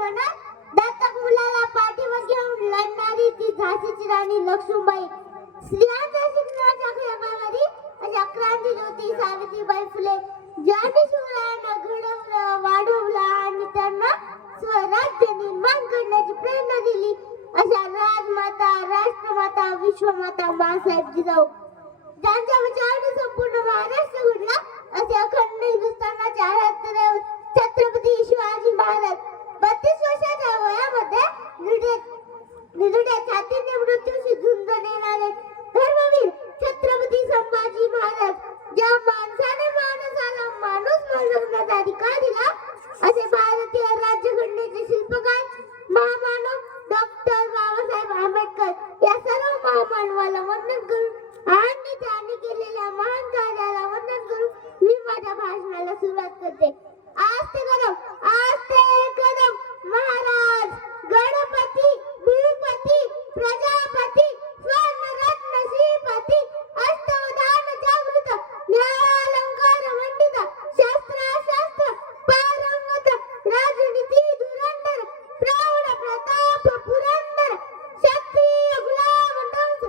म्हणत दत्तक मुलाला पाठीवर घेऊन लढणारी ती झाशीची राणी लक्ष्मीबाई. स्त्रियांच्या शिक्षणाच्या खेळामध्ये अशा क्रांती ज्योती सावित्रीबाई फुले. ज्यांनी शिवरायांना घडवलं वाढवलं आणि त्यांना स्वराज्य निर्माण करण्याची प्रेरणा दिली अशा राजमाता राष्ट्रमाता विश्वमाता बाळासाहेब जिजाऊ ज्या माणसाने माणसाला माणूस बनवण्याचा अधिकार दिला. असे भारतीय राज्यघटनेचे शिल्पकार महामानव डॉक्टर बाबासाहेब आंबेडकर या सर्व महामानवाला वंदन करून आणि त्यांनी केलेल्या महान कार्याला वंदन करून मी माझ्या भाषणाला सुरुवात करते आज ते कदम आज ते कदम महाराज गणपती भूपती प्रजापती स्वर्णरत्न श्रीपती अष्टवधान जागृत न्यायालंकार मंडित शास्त्राशास्त्र पारंगत राजनीती धुरंधर प्रौढ प्रताप पुरंदर क्षत्रिय गुलाम कंस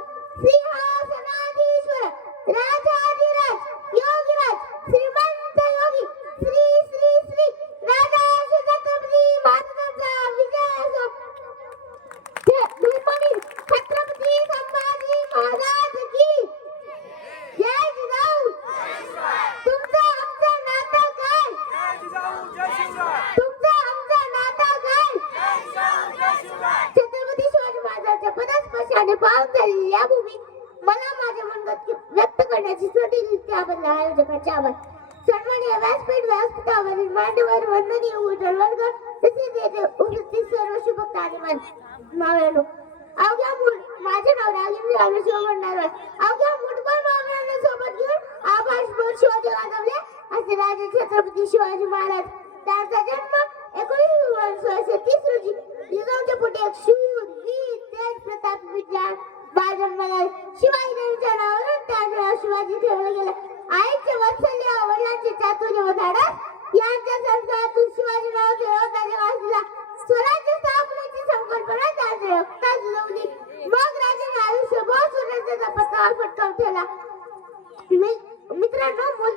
सिंहासनाधीश्वर राजाधिराज योगीराज श्रीमंत योगी श्री श्री श्री राजा छत्रपती महाराजांचा विजय असो हे भूपती छत्रपती संभाजी महाराज की जय जिजाऊ तुमचा आमचा नाता काय तुमचा आमचा नाता काय छत्रपती शिवाजी महाराजांच्या पदस्पर्शाने पावन या भूमी मला माझ्या मनगत व्यक्त करण्याची संधी दिली त्याबद्दल आयोजकाचे आभार सन्मान्य व्यासपीठ व्यासपीठावरील मांडवर वंदनीय उज्ज्वल वर्ग तसेच येथे उपस्थित सर्व शुभक कार्यमान मावळ्यानो अवघ्या मूळ माझे नाव रागिंद्र रामेश म्हणणार अवघ्या मुठभर मावळ्यांना सोबत घेऊन आभास बोल शिवाजी वाजवले. असे राजे छत्रपती शिवाजी महाराज. त्यांचा जन्म एकोणीस सोळाशे तीस रोजी जिजाऊच्या पुढे एक शूर वीर प्रताप विद्यान बाळ जन्माला शिवाजी देवीच्या नावावरून त्या नाव शिवाजी ठेवलं गेलं. आईचे वत्सल्य वडिलांचे चातुर्य व धाडस यांच्या संस्कारातून शिवाजी नाव योगदान वाचला. स्वराज्य स्थापनेची संकल्पना त्याच्या रक्तात जुळवली मग राजाने आयुष्यभर स्वराज्याचा पत्रावर फटकाव ठेवला. मित्रांनो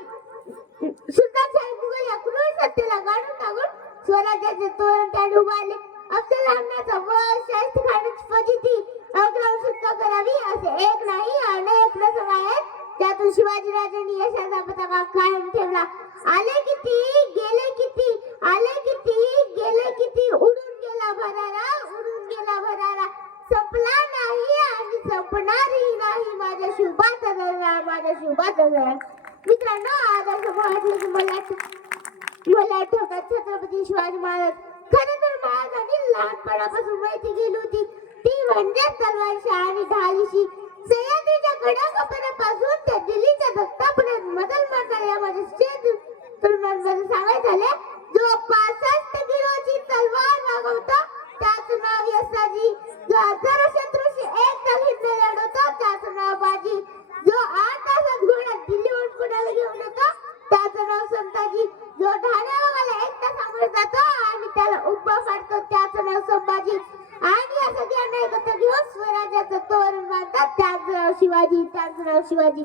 सुलतान साहेब मुघल या क्रूर सत्तेला गाडून टाकून स्वराज्याचे तोरण त्याने उभारले. अफजल खानाचा वध शाहिद खानाची फजिती अग्रम सुटका करावी असे एक नाही अनेक प्रसंग आहेत. त्यातून शिवाजी राजांनी यशाचा पताका कायम ठेवला. आले किती? गेले किती? आले किती? गेले किती? उडून गेला भरारा उडून गेला भरारा. संपला नाही आणि संपणारही नाही माझ्या शुभाचा दरबार माझ्या शुभाचा दरबार मित्रांनो आज असं वाटलं की मला मला आठवतात छत्रपती शिवाजी महाराज खरं तर लहानपणापासून माहिती गेली होती. ती म्हणजे तलवारशी आणि ढालीशी सह्याद्रीच्या घडापासून ते दिल्लीच्या दत्तापुण्यात मदन माता या माझ्या शेत तरुणांमध्ये सांगायचं झाले जो पासष्ट किलोची तलवार मागवतो त्याचं नाव यसाजी जो हजारो शत्रूशी एक दगडीने लढवतो त्याचं नाव बाजी जो आठ तासात घोड्यात दिल्लीहून पुण्याला घेऊन येतो त्याचं नाव संताजी जो ठाण्याला एकटा सामोरे जातो आणि त्याला उभा फाडतो त्याचं नाव संभाजी आणि या सगळ्यांना एकत्र घेऊन स्वराज्याचं तोरण बांधतात त्याचं नाव शिवाजी शिवाजी.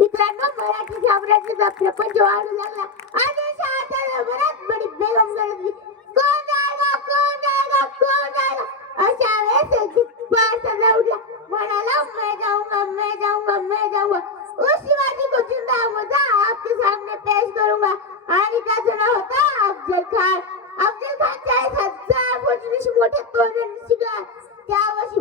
मित्रांनो मराठी साम्राज्याचा प्रपंच वाढू लागला आणि शहाच्या बराच बडी बेगम गरजली कोण आला कोण आला कोण आला अशा वेळेस एक दिग्पाल सजवला म्हणाला मैं जाऊंगा मैं जाऊंगा मैं जाऊंगा. उस शिवाजी को जिंदा मुर्दा आपके सामने पेश करूंगा. आणि त्याचं नाव होतं अफजल खान. अफजल खान चाळीस हजार फौजीशी मोठ्या तोरण शिकला त्या वर्षी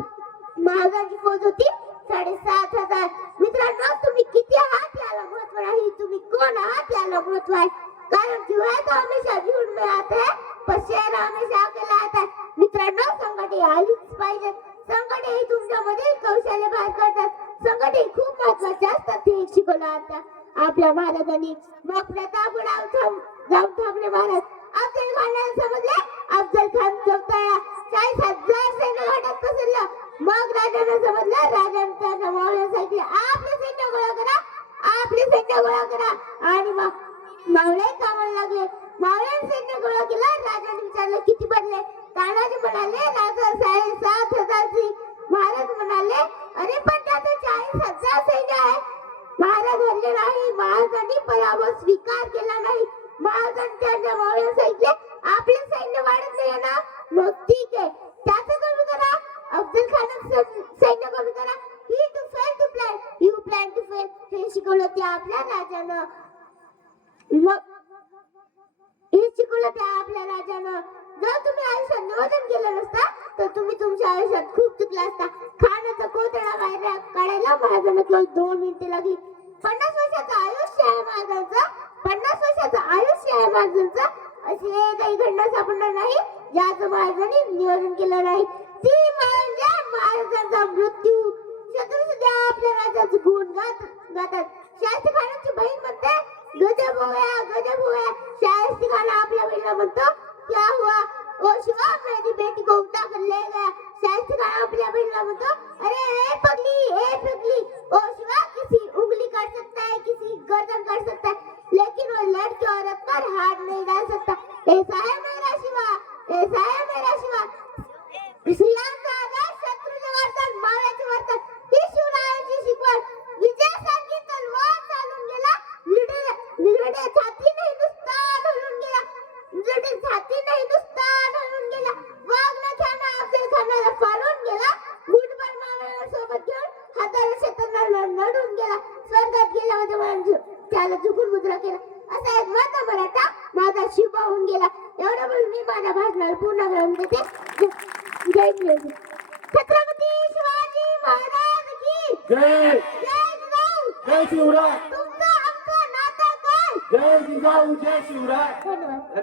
महाराजांची फौज होती. साडेसात हजार. मित्रांनो तुम्ही किती आहात याला महत्त्व नाही तुम्ही कोण आहात याला महत्त्व आहे? कारण जीवा तो हमेशा घेऊन मिळत आहे है शेर हमेशा अकेला आता मित्रांनो संकटे आलीच पाहिजे संकटे ही तुमच्यामधील कौशल्य बाहेर करतात संकटे खूप महत्त्वाचे असतात ते शिकवलं आता. आपल्या महाराजांनी मग प्रतापगडावर थांब जाऊन थांबले महाराज. अफजल खानाला समजले? अफजल खान चौथाळा चाळीस हजार सैन्य घाटात पसरलं. मग राजाने समजलं? राजाने त्यांना आपले सैन्य गोळा करा. आपले सैन्य गोळा करा. आणि मग मावळे कामाला लागले. मावळे सैन्य गोळा केला. राजाने विचारलं किती पडले? तानाजी म्हणाले राजा साहेब सात हजारची. महाराज म्हणाले अरे पण त्यात चाळीस हजार सैन्य आहे महाराज हरले नाही महाराजांनी पराभव स्वीकार केला नाही. महाराजांच्या जमावण्यासाठी मावळ्या सांगितले आपले सैन्य वाढत नाही ना मग ठीक आहे त्याचं कमी करा अफजल खानाचं सैन्य कमी करा ही to fail to plan you plan to fail हे शिकवलं त्या आपल्या राजानं मग हे शिकवलं त्या आपल्या राजानं. जर तुम्ही आयुष्यात नियोजन केलं नसता तर तुम्ही तुमच्या आयुष्यात खूप चुकला असता. खाण्याचा कोतळा बाहेर काढायला महाराजांना केवळ दोन मिनिटे लागली. पन्नास वर्षाचं आयुष्य आहे महाराजांचं. पन्नास वर्षाचं आयुष्य आहे महाराजांचं. असे काही घडणं सापडणार नाही. ज्याचं महाराजांनी नियोजन केलं नाही. ती म्हणजे महाराजांचा मृत्यू. शत्रू सुद्धा आपल्या राजाचं गुण गात गातात. शास्त्र होया गजब होया शाहिस्ते खान आपल्या बहिणीला म्हणतो क्या हुआ? ओ शिवा मेरी बेटी को उठा कर ले गया। शाहिस्ते खान आपल्या बहिणीला म्हणतो अरे, ए पगली ए पगली। ओ शिवा किसी उंगली काट सकता है, किसी गर्दन काट सकता है, लेकिन वो लड़की औरत पर हाथ नहीं डाल सकता। ऐसा है मेरा शिवा, ऐसा है मेरा शिवा। स्त्रियांचा आदर शत्रूचे वर्तन मावळ्याचे वर्तन खाना अफजल खानाला फाडून गेला. गुटभर मावळ्याला सोबत घेऊन हाताला शेतांना लढून गेला. स्वर्गात गेला होता म्हणून त्याला झुकून मुद्रा केला. असा एक माझा मराठा माझा शिव होऊन गेला. एवढं बोलून मी माझ्या भाषणाला पूर्ण करून देते जय छत्रपती शिवाजी महाराज की जय. जय शिवराय. तुमचं आमचं नातं काय? जय जिजाऊ जय शिवराय. धन्यवाद.